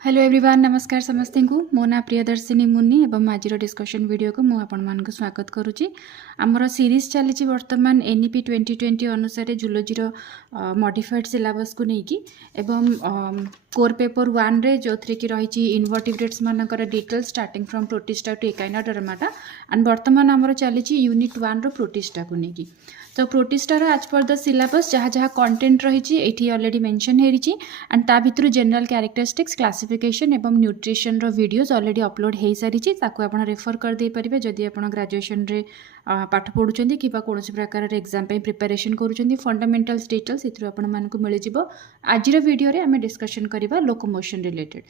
Hello everyone, नमस्कार समस्त को। मो ना प्रियदर्शिनी मुनि एवं आज डिस्कशन वीडियो को मुझे स्वागत करुच्ची। आमर सीरीज चली वर्तमान एनईपी 2020 अनुसार जूलोजी मॉडिफाइड सिलेबस को लेकिन कोर पेपर 1 रे जो थी कि रही इनवर्टिब्रेट्स मानकर detail starting from Protista to Echinodermata and वर्तमान आमर चली यूनिट 1 रो प्रोटिस्टा को लेकिन। तो प्रोटिस्टार आज पर द सिलेबस जहाँ जहाँ कंटेंट रही ऑलरेडी मेंशन है एंड ता भितर जनरल कैरेक्टरिस्टिक्स क्लासिफिकेशन एवं न्यूट्रिशन रो वीडियोस ऑलरेडी अपलोड हो सारी आपको रेफर कर दे पारे जदि आप ग्रेजुएशन रे पाठ पढ़ुं कि कौन प्रकार एग्जाम प्रिपरेशन करुँच फंडामेंटल्स डिटेल्स आपको मिल जाव। आज वीडियो रे आम डिस्कशन करवा लोकोमोशन रिलेटेड।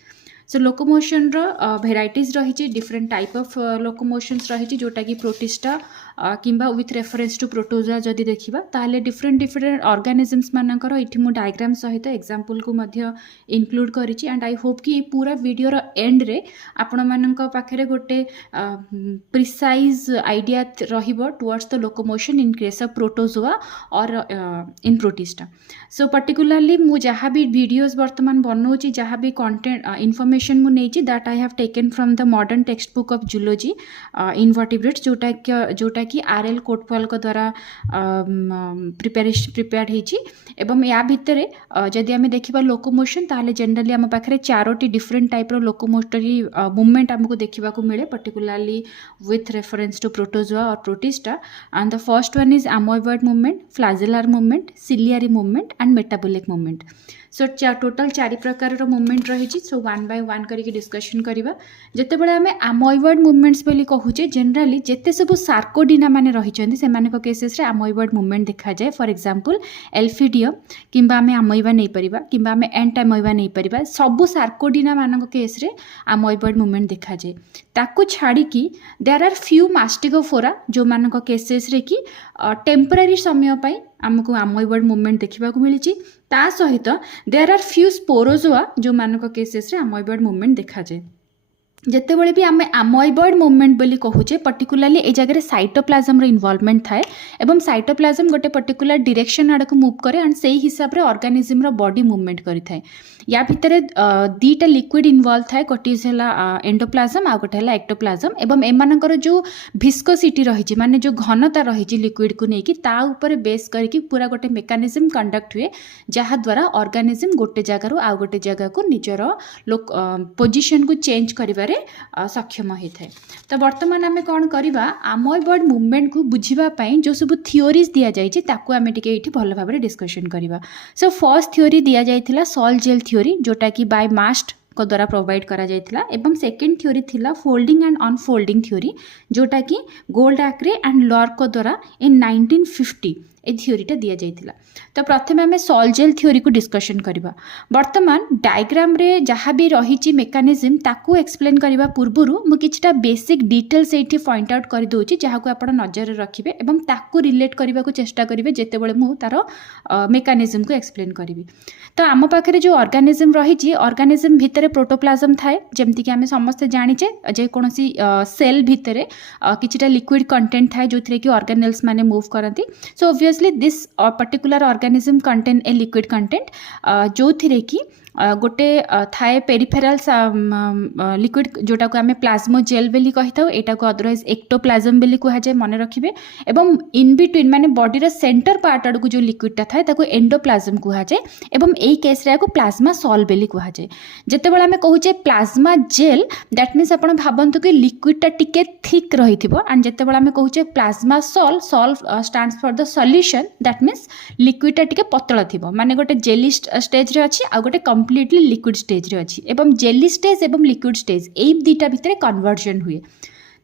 सो लोकोमोशन भेराइटीज रही डिफरेंट टाइप ऑफ लोकोमोशंस रही जोटा कि प्रोटिस्टा किंबा विथ रेफरेंस टू प्रोटोजा जदि देखिबा ताले डिफरेंट डिफरेंट ऑर्गेनिजम्स मानकर इठी मु डायग्राम सहित एग्जांपल को मध्य इंक्लूड करिछि एंड आई होप कि पूरा वीडियो रो एंड रे आपण मानक पाखरे गोटे प्रिसाइज आइडिया रहिबो towards the locomotion in case of protozoa और इन प्रोटिस्टा। सो पर्टिकुलरली मु जहाँ भी वीडियोस वर्तमान बनौछि जहाँ भी कंटेंट इनफॉरमेशन मु नेछि that I have taken from the modern text book of zoology invertebrates जोटा कि आरएल कोटफॉल को द्वारा प्रिपेयर्ड होइछि एवं या भितर जदि आम देखा लोकोमोशन ताले जनरली आम पाखे 4टी डिफरेंट टाइप रो लोकोमोटरी मूवमेंट आमको देखा मिले particularly with reference to protozoa और protista and the first one is amoeboid movement, flagellar movement, ciliary movement and metabolic movement. So total 4 प्रकार मूवमेंट रही। सो वन बाय वन करके discussion करवा। जिते बड़े आम अमोइबॉइड मूवमेंट्स बोली कहूचे जनरली जिते सब सार्कोडिना माने रही केसेस रे अमोइबॉइड मूवमेंट देखा जाए। फॉर एग्जांपल एल्फिडियम किंबा आम अमोइबा नहीं परिबा किंबा आम एंट अमोइबा नहीं परिबा सब सार्कोडिना मानक केस रे अमोइबॉइड मूवमेंट देखा जाए। ताकू छाड़ी की देयर आर फ्यू मास्टिगोफोरा जो मानक केसेस रे कि टेम्पररी समय पाई आमको अमोइबॉइड मूवमेंट देखा मिली। ता सहित देयर आर फ्यू स्पोरोजोआ जो मानक केसेस रे अमोइबॉइड मूवमेंट देखा जाए। जितेबले भी आम अमोइबॉइड मूवमेंट बोली कहूचे पर्टिकुलरली ए जगह साइटोप्लाज्म रो इन्वॉल्वमेंट थाए एवं साइटोप्लाज्म गोटे पर्टिकुलर डायरेक्शन आड़ को मूव करे एंड से हिसाब रे ऑर्गेनिज्म रो बॉडी मूवमेंट करि थाए। या भितर दीटा लिक्विड इन्वॉल्व थाए कोटिज हैला एंडोप्लाज्म आ गोटे हैला एक्टोप्लाज्म एवं एमानकर जो विस्कोसिटी रही माने जो घनता रही लिक्विड को लेकिन ता ऊपर बेस करके पूरा गोटे मेकानिज्म कंडक्ट हुए जहाँ द्वारा ऑर्गेनिज्म गोटे जगार आ गोटे जगह को निजर पोजिशन को चेंज करिबारे सक्षम होता है। तो वर्तमान आम कौन करवा अमोइबॉइड मूवमेंट को बुझापी जो सब थियोरीज दि जाइए ताकू आम टे भल भाव डिस्कशन करवा। सो फर्स्ट थियोरी दि जाइए सॉल जेल थियोरी जोटा कि बाय मास्ट को द्वारा प्रोवाइड करा जाइथिला एवं सेकेंड थियोरी थिला फोल्डिंग एंड अनफोल्डिंग थियोरी जोटा कि गोल्डआक्रे एंड लॉर्क को द्वारा इन 1950 ए थियोरीटा दि जाइथिला। तो प्रथम आम सॉल जेल थियोरी को डिस्कशन करवा। वर्तमान डायग्राम रे जहाँ भी रही मेकानिज्म ताकू एक्सप्लेन करने पूर्वर मुझे बेसिक डिटेल्स ये पॉइंट आउट कर दूसरी जहाँ को आप नजर रखिए एवं ताकू रिलेट करने को चेष्टा करेंगे जिते बड़े मुझ तार मेकानिज्म को एक्सप्लेन करी। तो आम पाखे जो ऑर्गेनिज्म रही ऑर्गेनिज्म भितर प्रोटोप्लाज्म थाए जमती आम समस्ते जानीचे जेकोसी सेल भितर किछिटा लिक्विड कंटेंट थाए जो कि ऑर्गेनेल्स माने मूव करती। So obviously this particular organism contain a liquid content जो थी कि गोटे थाए पेरिफेराल लिक्विड जोटा को आम प्लाज्मो जेल बेली कही था यहाँ को अदरवाइज एक्टोप्लाज्म बेली कहुए मन रखिए एवं इन बिटवीन माने बॉडी रो सेंटर पार्ट आड़ को जो लिक्विडटा थाए ताको एंडोप्लाज्म कहुए एवं यही केस रे प्लाज्मा सॉल बेली कहुए। जिते बड़े आम कहूचे प्लाज्मा जेल दैट मीन्स आप भावतु कि लिक्विडटा टिके थिक रही एंड जिते बड़े आम कहूचे plasma sol sol stands for the solution that means लिक्विडटा टिके पतला थिबो माने गोटे जेली स्टेज रे अछि आ गोटे कम्प्लीटली लिक्विड स्टेज रे अछि एवं जेली स्टेज एवं लिक्विड स्टेज ए दीटा भितर कन्वर्जन हुए।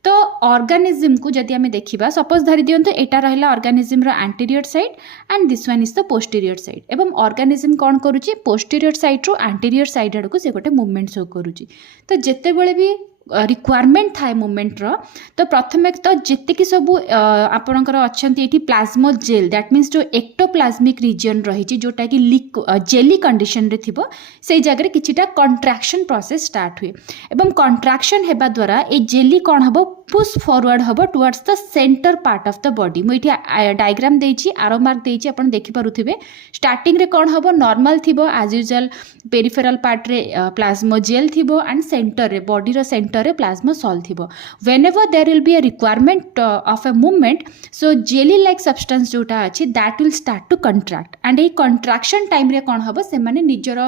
तो ऑर्गेनिज्म को जदि आम देखा सपोज धरी दियंतु एटा रहिला ऑर्गेनिज्म रो anterior side and this one is the posterior side एवं ऑर्गेनिज्म कौन करुची पोस्टीरियर साइड रो एंटीरियर साइड आड़ को से गोटे मूवमेंट शो करुची। तो जिते बड़े भी रिक्वायरमेंट थाए मूवमेंट रो तो प्रथमे तो जितकी सब आपणकर अच्छा ये प्लाज्मो जेल दैट मीन्स जो एक्टोप्लाज्मिक रीजन रही जोटा कि जेली कंडीशन रे थिबो से जगह किछिटा कंट्राक्शन प्रोसेस स्टार्ट हुए एवं कंट्राक्शन हेबा द्वारा ए जेली कौन हम पुश फॉरवर्ड हम towards the centre part of the body. मुझे डायग्राम देछि आरो मार्क देछि आपण देखि पारुथिबे। स्टार्टिंग रे कोन हबो नॉर्मल थिबो एज यूजुअल पेरिफेरल पार्ट रे प्लाज्मोजेल थिबो एंड सेंटर रे बॉडी रो सेंटर रे प्लाज्मोसॉल थिबो। Whenever there will be a requirement of a movement so jelly like substance जोटा अछि that will start to contract and a contraction time रे कोन हबो से माने निजर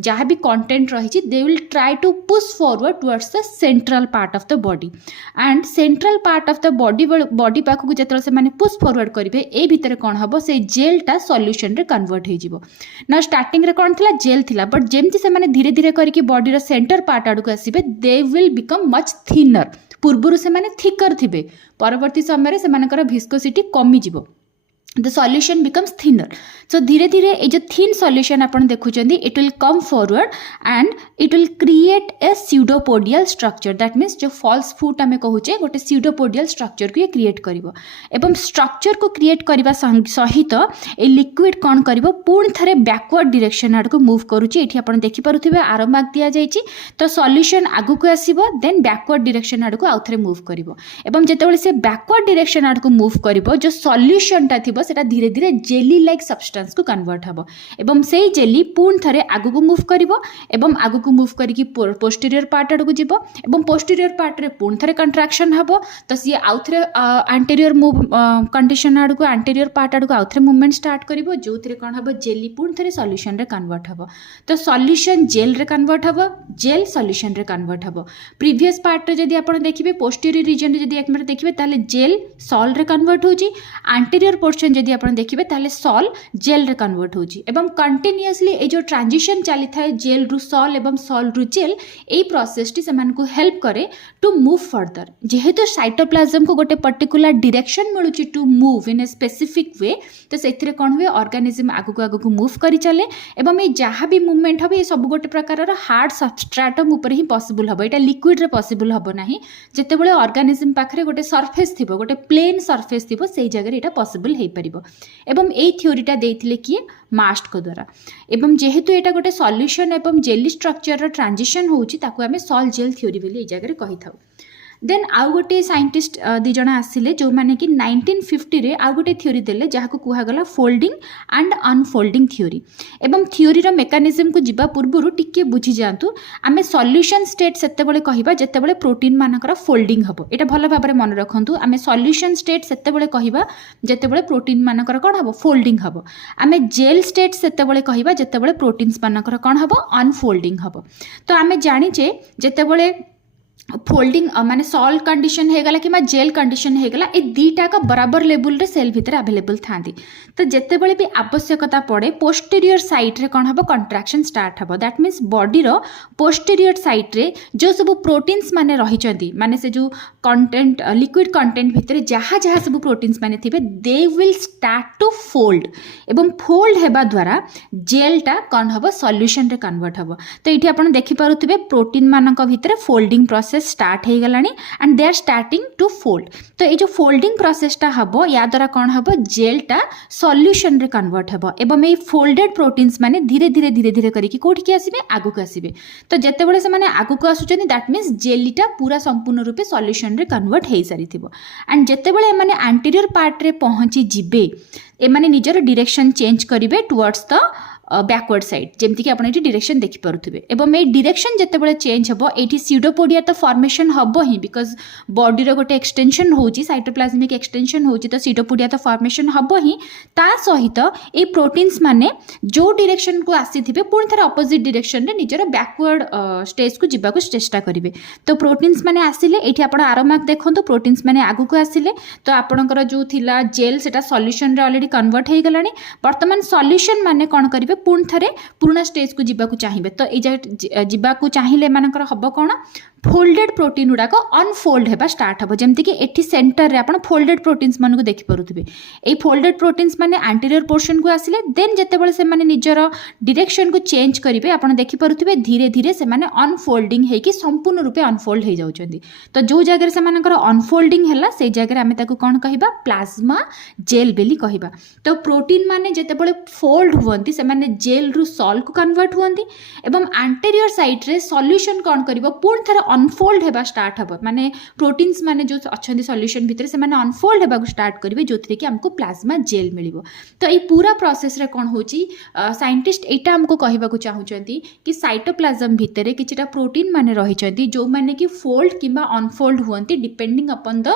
जहाँ भी कंटेंट रही they will try to push forward towards the central part of the body and central part of the body पाखक को जेतल से माने पुश फॉरवर्ड करिवे ए भितर कोन हबो से जेलटा सॉल्यूशन रे कन्वर्ट हो जिवो ना। स्टार्टिंग रे कोन थिला जेल थिला बट जेमति से माने धीरे धीरे करके बॉडी रो सेंटर पार्ट आडू आसीबे they will become much thinner. पूर्वरु से माने थिकर थिबे परवर्ती समय रे से मानकर विस्कोसिटी कमी जिवो the solution becomes thinner. So धीरे धीरे ये जो thin solution upon देखुचंदी it will come forward and it will create a pseudopodial structure that means जो false foot हमें कहूचे गोटे pseudopodial structure को ये create करिवो एवं structure को create करिवा सहित ए liquid कौन करिवो पूर्ण थरे backward direction आड़ को move करूची। एठी अपन देखि पारुथिबे आरो मार्क दिया जायछि तो solution आगु को आसीबो then backward direction आड़ को आउथरे move करिवो एवं जेतेबेले से backward direction आड़ को move करिवो जो solution ता थिबो सेटा धीरे धीरे जेली लाइक सब्सटेंस को कन्वर्ट हबो एवं सेही जेली पूर्ण थरे आगु को मूव करिवो एवं आगु को मूव करिकी पोस्टीरियर पार्ट आडू जिवो एवं पोस्टीरियर पार्ट रे पूर्ण थरे कंट्रैक्शन हबो तो सी आउथरे एंटीरियर मूव कंडीशन आडू को एंटीरियर पार्ट आडू आउथरे मूवमेंट स्टार्ट करिवो जोथरे कोन हबो जेली पूर्ण थरे सॉल्यूशन रे कन्वर्ट हबो तो सॉल्यूशन जेल रे कन्वर्ट हबो जेल सॉल्यूशन रे कन्वर्ट हबो। प्रीवियस पार्ट रे जदी आपण देखिबे पोस्टीरियर रीजन रे जदी एक मिनट देखिबे ताले जेल सॉल रे कन्वर्ट होजी एंटीरियर पोर्शन जदी आपण देखिबे ताले सॉल जेल रे कन्वर्ट होजी एवं कंटिन्यूअसली ए जो ट्रांजिशन चली थाए जेल रु सॉल एवं सॉल रु जेल ए प्रोसेस टी समान को हेल्प करे टू मूव फर्दर। जेहेतु साइटोप्लाज्म को गोटे पर्टिकुलर डायरेक्शन मिलुची to move in a specific way तो सेथिरे कोन हुए ऑर्गेनिज्म आगु को मूव करि चले एवं ए जहाँ भी मूवमेंट हबे ए सब गोटे प्रकार हार्ड सबस्ट्रेटम ऊपर ही पॉसिबल हबो एटा लिक्विड रे पॉसिबल हबो नाही। जेतेबेले ऑर्गेनिज्म पाखरे गोटे सरफेस थिबो गोटे प्लेन सरफेस थिबो सेही जगह एटा पॉसिबल हेई परिबो एवं ए थ्योरीटा देइथिले किए मास्ट को द्वारा एवं जेहेतु एटा गोटे सॉल्यूशन एवं जेली स्ट्रक्चर रो ट्रांजिशन होउची ताकू हमें सॉल जेल थ्योरी बोली ए जगह कहि थाउ। देन आउ गोटे साइंटिस्ट दी जण आसिले जो माने कि 1950 रे आउ गोटे थ्योरी देले जहा को कुहा गला फोल्डिंग एंड अनफोल्डिंग थ्योरी एवं थ्योरी रो मेकानिज्म को जिबा पूर्वरु टिके बुझी जांतु आमे सॉल्यूशन स्टेट सेते बेले कहिबा जेते बेले प्रोटीन मानकर फोल्डिंग हबो एटा भलो भाबरे मन रखंतु आमे सॉल्यूशन स्टेट सेते बेले कहिबा जेते बेले प्रोटीन मानकर कोन हबो फोल्डिंग हबो आमे जेल स्टेट सेते बेले कहिबा जेते बेले प्रोटीन्स मानकर कोन हबो अनफोल्डिंग हबो। तो आमे जानिचे जेते बेले फोल्डिंग माने सॉल कंडीशन हे गला कि जेल कंडीशन हे गला ए दीटा का बराबर लेवल रे सेल भीतर अवेलेबल थांदी तो जेते बेले भी आवश्यकता पड़े पोस्टीरियर साइड रे कोन हबो कंट्रैक्शन स्टार्ट हबो दैट मींस बॉडी रो पोस्टीरियर साइड रे जो सब प्रोटीन्स माने रही चंदी माने से जो कंटेंट लिक्विड कंटेंट भीतर जहाँ जहाँ सब प्रोटीन्स माने थिबे they will start to fold एवं फोल्ड हेबा द्वारा जेलटा कोन हबो सॉल्यूशन रे कन्वर्ट हबो। तो एठी आपण देखि पारुथिबे प्रोटीन मानक भीतर फोल्डिंग प्रोसेस स्टार्ट हे गलानी and they are starting to fold तो ये जो फोल्डिंग प्रोसेस टा हबो या द्वारा कोन हबो जेलटा सॉल्यूशन रे कन्वर्ट हबो एवं ए फोल्डेड प्रोटीन्स माने धीरे धीरे धीरे धीरे करिकि कोठी के आसीबे आगु को आसीबे तो जेते बेले से माने आगु को आसुचनी दैट मींस जेलीटा पूरा संपूर्ण रूपे सॉल्यूशन रे कन्वर्ट हे सारिथिबो एंड जेते बेले माने एंटीरियर पार्ट रे पहुंची जिबे ए माने निजर डायरेक्शन चेंज करिवे टुवर्ड्स द बैकवर्ड साइड जमती कि आपण एटी डायरेक्शन देखि पारुथिबे एवं ए डायरेक्शन जते बेले चेंज हबो एटी स्यूडोपोडिया तो फॉर्मेशन हबो ही बिकॉज बॉडी रो गोटे एक्सटेंशन होउची साइटोप्लाज्मिक एक्सटेंशन होउची तो स्यूडोपोडिया तो फॉर्मेशन हबो ही ता सहित ए प्रोटीन्स माने जो डायरेक्शन को आसीथिबे पूर्ण थर ऑपोजिट डायरेक्शन रे निजर बैकवर्ड स्टेज को जिबा को चेष्टा करिवे तो प्रोटीन्स माने आसिले एठी आपण आरो मार्क देखंतु प्रोटीन्स माने आगु को आसिले तो आपणकर जो थिला जेल सेटा सॉल्यूशन रे ऑलरेडी कन्वर्ट हे गलानी वर्तमान सॉल्यूशन माने कोन करिवे पूर्ण थरे पुराना स्टेज को जिबा को चाहिए तो ये जिबा को चाहिए मानकर हब कौन फोल्डेड प्रोटीन गुड़ाक अनफोल्ड हेबा स्टार्ट हबो जेमति कि एठी सेंटर रे आपण फोल्डेड प्रोटीन्स मन को देखि पारुथिबे ए फोल्डेड प्रोटीन्स माने एंटीरियर पोर्शन को आसिले देन जेते बेले से माने निजर डायरेक्शन को चेंज करिवे आपण देखि पारुथिबे धीरे धीरे से माने अनफोल्डिंग हे कि संपूर्ण रूपे अनफोल्ड हे जाउचंदी तो जो जगह से मानकर अनफोल्डिंग हैला से जगह आमे ताको कोन कहिबा प्लाज्मा जेल बेली कहिबा तो प्रोटीन माने जेते बेले फोल्ड हुवंती से माने जेल रु सॉल को कन्वर्ट हुवंती एवं एंटीरियर साइड रे सॉल्यूशन कोन करिवो पूर्ण थरे अनफोल्ड होगा स्टार्ट हम माने प्रोटीन्स माने जो अच्छा सॉल्यूशन भितर से माने अनफोल्ड होगा स्टार्ट करेंगे जो थी कि हमको प्लाज्मा जेल मिलिबो। तो ये पूरा प्रोसेस रे कौन होची साइंटिस्ट एटा हमको कहबाकू चाहूचंती कि साइटोप्लाज्म भितर किछिटा प्रोटीन माने रहिचंती जो माने कि फोल्ड किंबा अनफोल्ड हुअंती डिपेंडिंग अपॉन द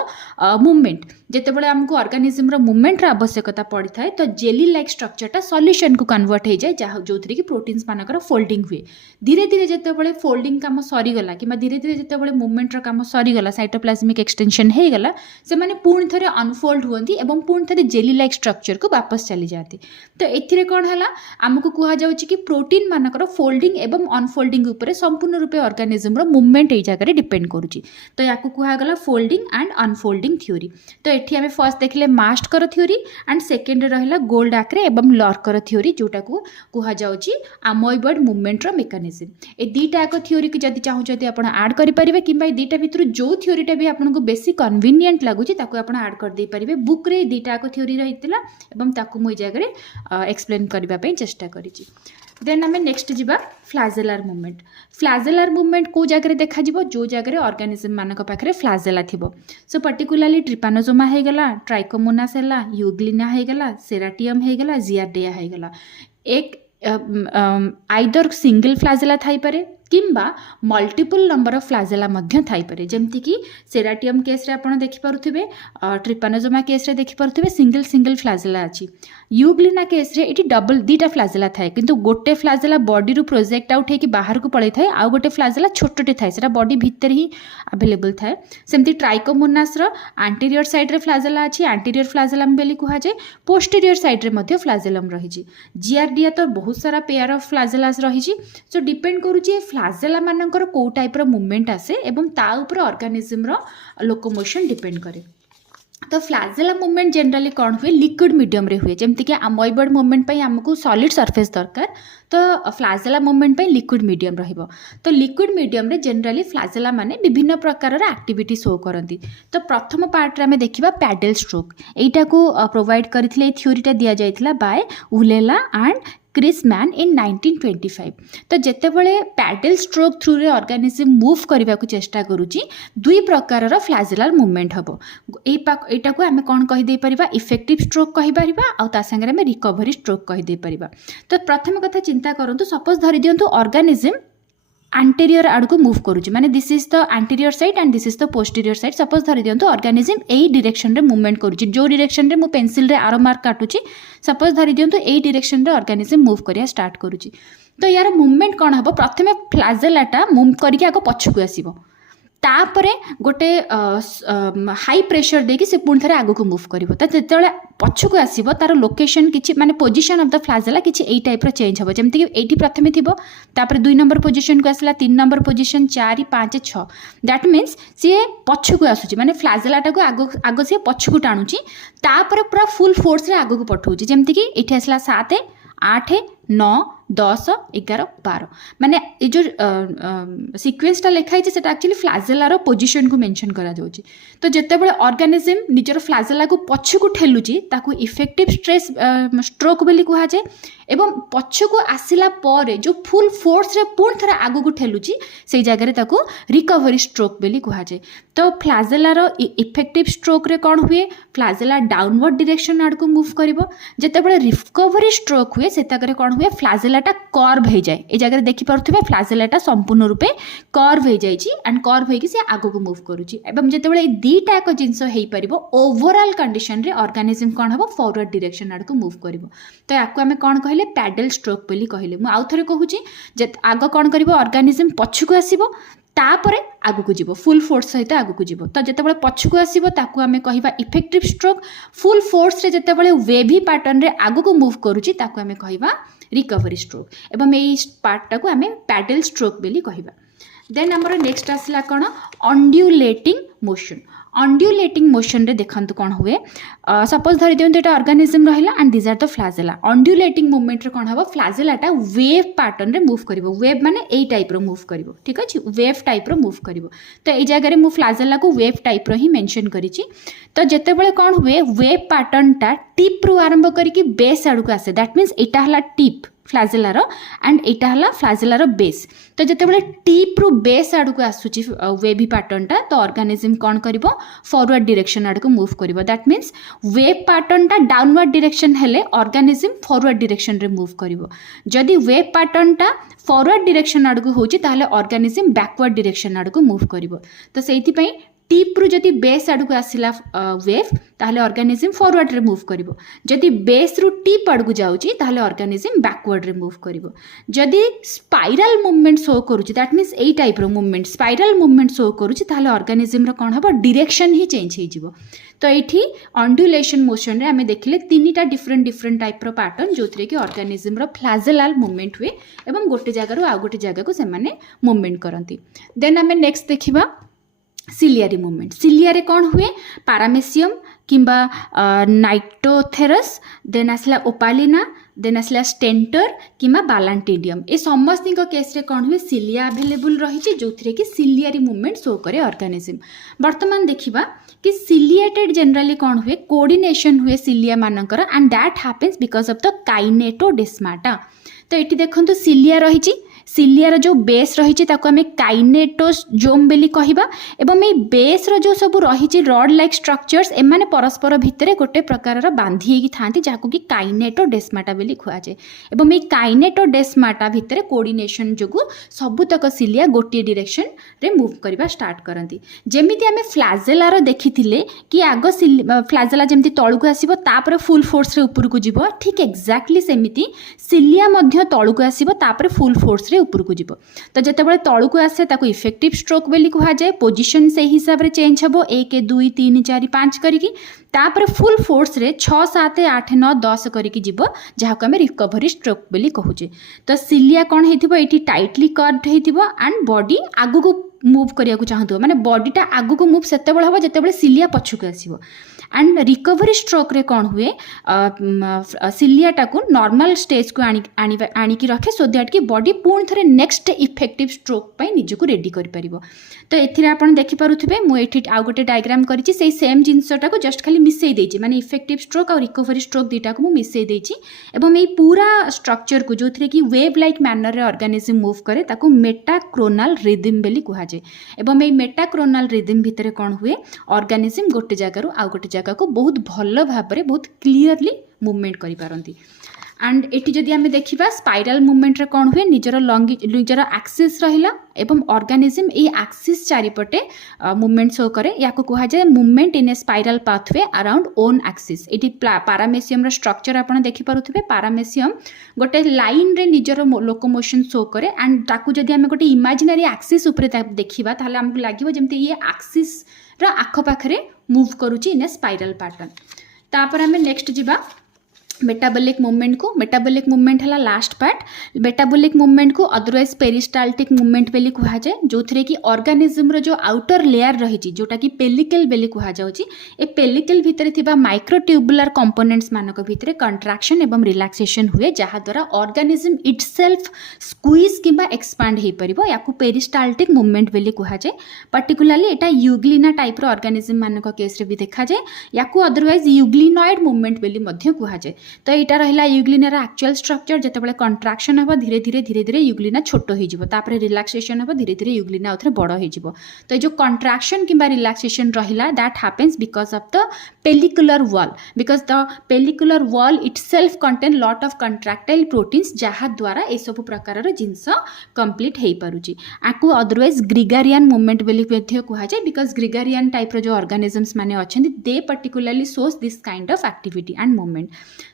मूवमेंट। जेतेबेले हमको ऑर्गेनिज्म रो मूवमेंट रा आवश्यकता पड़ी थाए तो जेली लाइक स्ट्रक्चरटा सॉल्यूशन को कन्वर्ट हो जाए जहाँ जो थी कि प्रोटीन्स मानकर फोल्डिंग हुए। धीरे धीरे जितेबाला फोल्डिंग काम सरीगला कि धीरे धीरे जितेबाला मूवमेंट काम सरीगला साइटोप्लाज्मिक एक्सटेंशन हो गला से माने पुणी थे अनफोल्ड हुअंती एवं पुणी थे जेली लाइक स्ट्रक्चर को वापस चली जाती। तो एथिरे कौन है आमको कहुच्छी कि प्रोटीन मानकर फोल्डिंग एवं अनफोल्डिंग उपर संपूर्ण रूपे ऑर्गेनिज्म रो मूवमेंट ये जगह डिपेंड करुच्ची। तो या कहगला फोल्डिंग एंड अनफोल्डिंग थ्योरी। तो ये आम फर्स्ट देखले मास्टर थ्योरी एंड सेकेंड रहा गोल्ड आक्रे एवं लर्कर थ्योरी जोटा को कहुच्छी अमोइबॉइड मूवमेंट रो मेकानिज्म। ए दुईटा एक थ्योरी की जब चाहते आप आड करेंगे कि दुईटा भितर जो थ्योरीटा भी आपको बेसी कन्वीनियंट लगुच आड कर दे पारे। बुक रे दुईटा एक थ्योरी रही मुझे जगह एक्सप्लेन करने चेष्टा करी। देन आम नेक्स्ट जीवा फ्लाजेलार मूवमेंट। फ्लाजेलार मूवमेंट को जगह देखा जो जगह ऑर्गेनिज्म मानक पाखे फ्लाजेला थिबो। सो पर्टिकुलरली ट्रिपानोजोमा होगला, ट्राइकोमोनास है, यूग्लिना होगला, सेराटियम होगला, जियार्डिया होगला। एक आइदर सिंगल फ्लाजेला थाई पारे किंबा मल्टीपल नंबर ऑफ फ्लाजेला मध्य थाई पारे। जेमती कि सेराटियम केस रे आपण देखि पारुथिबे, ट्रिपानोजोमा केस रे देखि पारुथिबे सिंगल सिंगल फ्लाजेला अछि। यूग्लिना केस रे एटी डबल दीटा फ्लाजेला थाए किंतु गोटे फ्लाजेला बॉडी रु प्रोजेक्ट आउट हेकि बाहर को पड़े थाए आ गोटे फ्लाजेला छोटटे थाए सेटा बॉडी भीतर ही अवेलेबल थाए। सेमती ट्राइकोमोनास रो एंटीरियर साइड रे फ्लाजेला अछि, एंटीरियर फ्लाजेलम बेली कुहा जाय। पोस्टीरियर साइड रे मध्य फ्लाजेलम रहिछि। जियार्डिया तो बहुत सारा पेयर ऑफ फ्लाजेलास रहिछि। सो डिपेंड करूछि फ्लाजेला मानकर को टाइप रो मूवमेंट आसे एवं ता ऊपर ऑर्गेनिज्म रो लोकोमोशन डिपेंड करे। तो फ्लाजेला मूवमेंट जनरली कौन हुए लिक्विड मीडियम रे हुए। जमती कि अमोइबॉइड मूवमेंट पे हमको सॉलिड सरफेस दरकार तो फ्लाजेला मूवमेंट पे लिक्विड मीडियम रहिबो। तो लिक्विड मीडियम रे जनरली फ्लाजेला माने विभिन्न प्रकार एक्टिविटी शो करती। तो प्रथम पार्ट रे हमें देखिबा पैडल स्ट्रोक। एटा को प्रोवाइड करथिले थ्योरीटा दिया जायथिला बाय उलेला एंड क्रिसमैन इन 1925। तो जितेबाला पैडल स्ट्रोक थ्रू रे ऑर्गेनिज्म मूव करने को चेष्टा करुच्ची दुई प्रकार फ्लाजेलार मूवमेंट हम। यहाँ को आम कौन कहीदे पार इफेक्टिव स्ट्रोक कहीपर आउ ता सागर आम रिकवरी स्ट्रोक कहीदे पार। तो प्रथम कथा चिंता करूँ सपोज धरी दिंतु ऑर्गेनिज्म एंटीरियर आड़ को मूव करुच्ची माने this is the anterior side and this is the posterior side. Suppose धरी दिंतु ऑर्गेनिज्म यही डायरेक्शन रे मूवमेंट करुच्ची जो डायरेक्शन रे मु पेंसिल रे आरो मार्क काटुची सपोज धरी दिंतु यही डायरेक्शन रे ऑर्गेनिज्म मूव करिया स्टार्ट करुच्ची। तो यार मूवमेंट कौन हम प्रथमे फ्लाजेलाटा मूव करके आगे पछकु आसीबो तापरे गोटे हाई प्रेशर देकी से पुणी थे आग को मूव कर जो पछकू आसो तार लोकेशन किसी माने पोजिशन ऑफ द फ्लाजेला किसी यही टाइप चेंज हम जमती कि प्रथमे थी तापर 2 नंबर पोजिशन को आसला 3 नंबर पोजिशन 4 5 6 दैट मीन्स सी पछकू आसूची माने फ्लाजेलाटा को आग सी पछकू टाणुची तापर पूरा फुल फोर्स रे आग को पठाऊँ जमती कि ये आसला 7 8 9 10 11 12 माने ये जो सीक्वेंसटा लिखाई से एक्चुअली फ्लाजेलार पोजिशन को मेंशन करा जाउची। तो जितेबाला ऑर्गेनिज्म निजर फ्लाजेला को पछकू ठेलुची ताकू इफेक्टिव स्ट्रेस स्ट्रोक बोली कहा जाए एवं पछकू आसिला परे जो फुल फोर्स रे पूर्ण थरा आगु को ठेलुची से जगह ताकू रिकवरी स्ट्रोक बोली कहा जाए। तो फ्लाजेलार इफेक्टिव स्ट्रोक रे कौन हुए फ्लाजेला डाउनवर्ड डायरेक्शन आड़ को मूव करिवो। जितेबाला रिकवरी स्ट्रोक हुए से कौन हुए फ्लाजेलाटा कर्व हो जाए। ए जगह देखि पारुथिबे फ्लाजेलाटा संपूर्ण रूपे कर्व हो जाइछि एंड कर्व होइकि से आगु को मूव करूछि एवं जेतेबेले ए दीटा एक जिंस हेइ परिबो ओवरऑल कंडीशन रे ऑर्गेनिज्म कौन हबो फॉरवर्ड डायरेक्शन आड़ को मूव करिवो। तो याकू आमे कौन कहले पैडल स्ट्रोक बोली कहले। मु आउ थरे कहूछि जे आग कौन करिवो ऑर्गेनिज्म पछकू आसीबो तापरे आगु को जीवो फुल फोर्स सहित आगु को जीवो। तो जितेबाला पछकू आसीबो ताकू आमे कहिबा इफेक्टिव स्ट्रोक। फुल फोर्स रे जितेबाला वेवी पैटर्न रे आगु को मूव करूछि ताकू आमे कहिबा रिकवरी स्ट्रोक एवं यही पार्टा को आमे पैडल स्ट्रोक बोली कहिबा। देन हमर नेक्स्ट आसला कौन अंड्यूलेटिंग मोशन। अंड्यूलेटिंग मोशन रे देखंतु कौन हुए सपोज धरि दियंतु एटा ऑर्गेनिज्म रहला and this are the flagella. Undulating movement रे कौन हबो फ्लाजेलाटा वेव पैटर्न रे मूव करिवो। वेव माने एई टाइप रो मूव करिवो ठीक अछि वेव टाइप रो मूव करिवो। तो एई जगह रे मु फ्लाजेला को वेव टाइप रो ही मेंशन करिछि। तो जेतेबेले कौन हुए वेव पैटर्न टा टिप रु आरंभ करिकि बेस आड़ को आसे दैट मीन्स एटा हला टिप फ्लाजेलार एंड एटा हला फ्लाजेलार बेस। तो जितेबाला टिप रु बेस आड़ को आसूची वेवी पैटर्नटा तो ऑर्गेनिज्म कौन करिवो फॉरवर्ड डायरेक्शन आड़ को मूव करिवो। दैट मीन्स वेव पैटर्नटा डाउनवर्ड डायरेक्शन हेले ऑर्गेनिज्म फॉरवर्ड डायरेक्शन रे मूव करिवो। जदि वेव पैटर्नटा फॉरवर्ड डायरेक्शन आड़ को होची ताहले ऑर्गेनिज्म बैकवर्ड डायरेक्शन आड़ को मूव करिवो। तो सेइथि पई टिप रु जदि बेस आड़ को आसिला वेव ताहले ऑर्गेनिज्म फॉरवर्ड रे मूव करिवो। जदि बेस रु टिप आड़ को जाउची ताहले ऑर्गेनिज्म बैकवर्ड रे मूव करिवो। जदि स्पाइरल मूवमेंट शो करूची दैट मीन्स एई टाइप रो मूवमेंट स्पाइरल मूवमेंट शो करूची ताहले ऑर्गेनिज्म रो कोन हबो डायरेक्शन ही चेंज हे जिवो। तो एठी ऑन्डुलेशन मोशन रे हमें देखिले तीनटा डिफरेंट टाइप रो पैटर्न जोथरे कि ऑर्गेनिज्म रो फ्लाजेलाल मूवमेंट हुए एवं गोटे जगह आ गोटे जगह को से माने मूवमेंट करंती। देन हमें नेक्स्ट देखिबा सिलियारी मूवमेंट। सिलियारे कौन हुए पारामेसियम किंबा नाइटोथेरस देन आसला ओपालिना देन आसला स्टेंटर किंबा बालांटिडियम ए समस्त केस रे कौन हुए सिलिया अवेलेबल रही जो कि सिलियारी मूवमेंट शो करे ऑर्गेनिज्म। वर्तमान देखिबा कि सिलिएटेड जनरली कौन हुए कोऑर्डिनेशन हुए सिलिया मानकर and that happens because of the kinetodesmata. तो ये देखो सिलिया रही सिलियार जो बेस रही आम काइनेटोजोम बेली कहबा एवं ये बेस रो जो सब रही रड लाइक स्ट्रक्चर्स एमाने परस्पर भितर गोटे प्रकार बांधी था जहाँ कि काइनेटोडेस्माटा बेली कहुए। एवं ये काइनेटोडेस्माटा भितर कोऑर्डिनेशन जो सबुतक सिलिया गोटे डायरेक्शन रे मूव करवा स्टार्ट करती। जमी आम फ्लाजेलार देखी कि आग फ्लाजेला जमी तलू आसो तापर फुल फोर्स रे ऊपर को जीव ठीक एक्जाक्टली सेमिति सिलिया तलू आसो फुल फोर्स ऊपर को जीव। तो जितेबाला तलू को आसे ताको इफेक्टिव स्ट्रोक बेली कहुए। पोजिशन से हिसाब रे चेंज हम 1 2 3 4 5 करिकी तापर फुल फोर्स रे 6 7 8 9 10 करिकी जीव जहाँ को आम रिकवरी स्ट्रोक बेली कहूचे। तो सिलिया कौन हेतिबो एठी टाइटली कर्व्ड हेतिबो एंड बॉडी आगु को मूव करिया को चाहतो माने बॉडीटा आगु को मूव सेतेबेले हम जेतेबेले सिलिया पछु को आसीबो। एंड रिकवरी स्ट्रोक रे कौन हुए सिलियाटा को नॉर्मल स्टेज को आनिकी रखे सो दैट कि बॉडी पुणी थे नेक्स्ट इफेक्टिव स्ट्रोक पाई निजको रेडी कर परिबो। तो एथिरे आपण देखि पारुथिबे मु एठी आ गोटे डायग्राम करिछि सेही सेम जिंसटा को जस्ट खाली मिसई देछि माने इफेक्टिव स्ट्रोक और रिकवरी स्ट्रोक दीटा को मु मिसई देछि एवं एई पूरा स्ट्रक्चर को जोथरे कि वेव लाइक मैनर रे ऑर्गेनिज्म मूव करे ताको मेटाक्रोनल रिदम बेली कुहा जाय। एवं एई मेटाक्रोनल रिदम भितरे कौन हुए ऑर्गेनिज्म गोटे जगह आ गोटे जगह को बहुत भल भाव में बहुत क्लीयरली मूवमेंट करि पारंती। एंड एटी जदि आमे देखिबा स्पाइरल मूवमेंट रे कौन हुए निजर एक्सिस रहिला एवं ऑर्गेनिज्म ए एक्सिस चारिपटे मूवमेंट शो करे याको कहा जाय movement in a spiral pathway around own axis. एटी पारामेसियम रो स्ट्रक्चर आपण देखि पारुथिबे पारामेसियम गोटे लाइन रे निजर लोकोमोशन शो करे एंड ताकू जदि आमे गोटे इमेजिनरी एक्सिस ऊपर देखिबा ताले हमकु लागिवो जेमते ये एक्सिस रा आखो पाखरे मूव करूची इन ए स्पाइरल पैटर्न। तापर आमे नेक्स्ट जिबा मेटाबॉलिक मूवमेंट को। मेटाबॉलिक मूवमेंट है लास्ट पार्ट। मेटाबॉलिक मूवमेंट को अदरवाइज पेरिस्टाल्टिक मूवमेंट बेली कहा जाए जो थे कि ऑर्गेनिज्म रो जो आउटर लेयर रही जोटा कि पेलिकल बेली कहा जाउची। ए पेलिकल भितर थिबा माइक्रोट्यूबुलर कंपोनेंट्स मानक भितर कंट्राक्शन एवं रिलैक्सेशन हुए जहाँ द्वारा ऑर्गेनिज्म इटसेल्फ स्क्वीज किंबा एक्सपांड हो परिबो याकू पेरिस्टाल्टिक मूवमेंट बेली कहा जाए। पर्टिकुलरली एटा यूग्लिना टाइप रो ऑर्गेनिज्म मानक केस रे भी देखा जाए याकू अदरवाइज यूग्लिनॉइड मूवमेंट बेली मध्य कहा जाए। तो यहाँ रहा यूग्लिनार एक्चुअल स्ट्रक्चर जितेबाला कंट्राक्शन हम धीरे धीरे यूग्लिना छोट हो रिलैक्सेशन हम धीरे धीरे यूग्लिना आउथरे बड़ हो। तो जो कंट्राक्शन किंबा रिलैक्सेशन रहिला that happens because of the pellicular wall because the pellicular wall itself contain lot of contractile proteins जहाँ द्वारा ए सब प्रकार जिनस कंप्लीट हो पारुची। आकु अदरवाइज ग्रिगारियन मूवमेंट बेली कहा जाए बिकॉज ग्रिगारियन टाइप रो जो ऑर्गेनिजम्स माने अछंती they particularly shows this kind of activity and movement.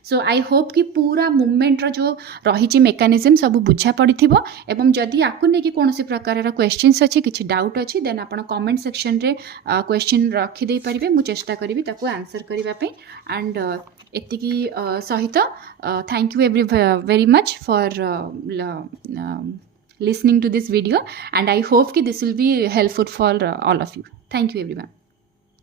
So I hope कि पूरा मूवमेंट रो जो रही मेकानिज्म सब बुझा पड़ी थिबो एवं जदि आकु ने कि कोनोसी प्रकार क्वेश्चंस अछि किछि डाउट अछि देन आपण कमेंट सेक्शन रे क्वेश्चन रखि दे परिबे मु चेष्टा करिवि ताको आंसर करिवा पे एंड एतिकी सहित thank you very much for listening to this video and I hope कि this will be helpful for all of you. Thank you everyone.